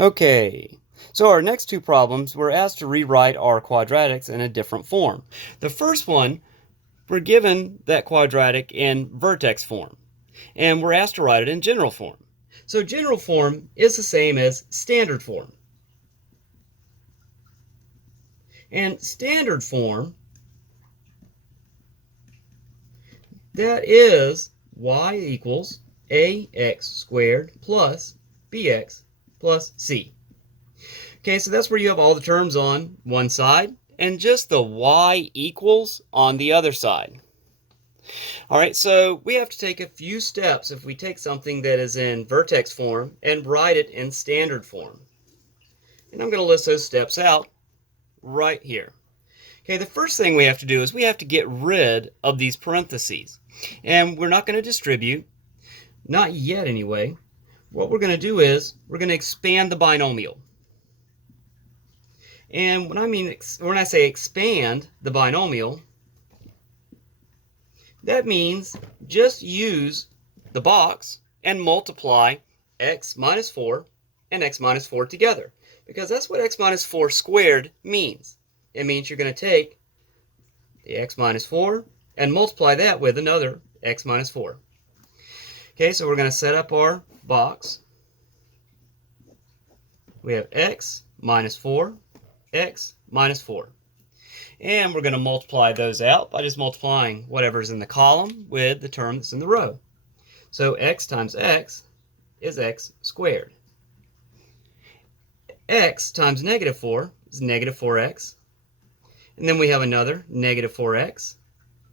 Okay, so our next two problems, we're asked to rewrite our quadratics in a different form. The first one, we're given that quadratic in vertex form, and we're asked to write it in general form. So general form is the same as standard form. And standard form, that is y equals ax squared plus bx plus c. Okay, so that's where you have all the terms on one side and just the y equals on the other side. All right, so we have to take a few steps if we take something that is in vertex form and write it in standard form. And I'm going to list those steps out right here. Okay, the first thing we have to do is we have to get rid of these parentheses. And we're not going to distribute, not yet anyway. What we're going to do is we're going to expand the binomial. And when I say expand the binomial, that means just use the box and multiply x minus 4 and x minus 4 together. Because that's what x minus 4 squared means. It means you're going to take the x minus 4 and multiply that with another x minus 4. Okay, so we're going to set up our box. We have x minus 4, x minus 4. And we're going to multiply those out by just multiplying whatever's in the column with the term that's in the row. So x times x is x squared. X times negative 4 is negative 4x. And then we have another negative 4x.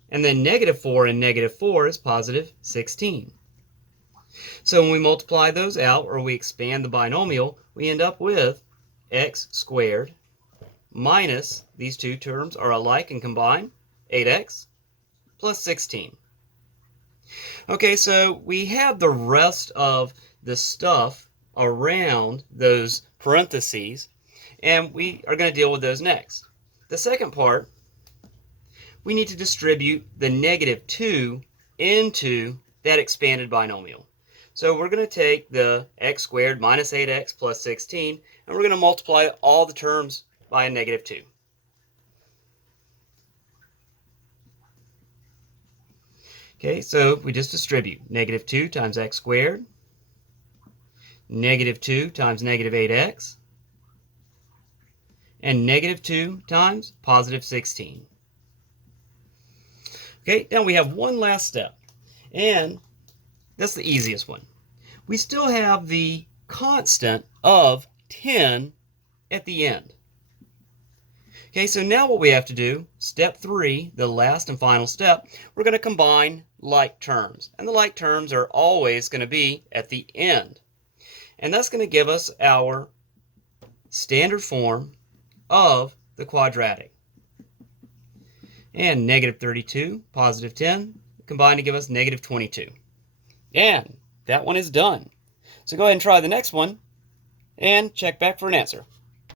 And then negative 4 and negative 4 is positive 16. So when we multiply those out, or we expand the binomial, we end up with x squared minus, these two terms are alike and combine, 8x plus 16. Okay, so we have the rest of the stuff around those parentheses, and we are going to deal with those next. The second part, we need to distribute the negative 2 into that expanded binomial. So we're going to take the x squared minus 8x plus 16, and we're going to multiply all the terms by a negative 2. Okay, so we just distribute negative 2 times x squared, negative 2 times negative 8x, and negative 2 times positive 16. Okay, now we have one last step, and that's the easiest one. We still have the constant of 10 at the end. Okay, so now what we have to do, step 3, the last and final step, we're going to combine like terms. And the like terms are always going to be at the end. And that's going to give us our standard form of the quadratic. And negative 32, positive 10, combine to give us negative 22. And that one is done. So go ahead and try the next one and check back for an answer.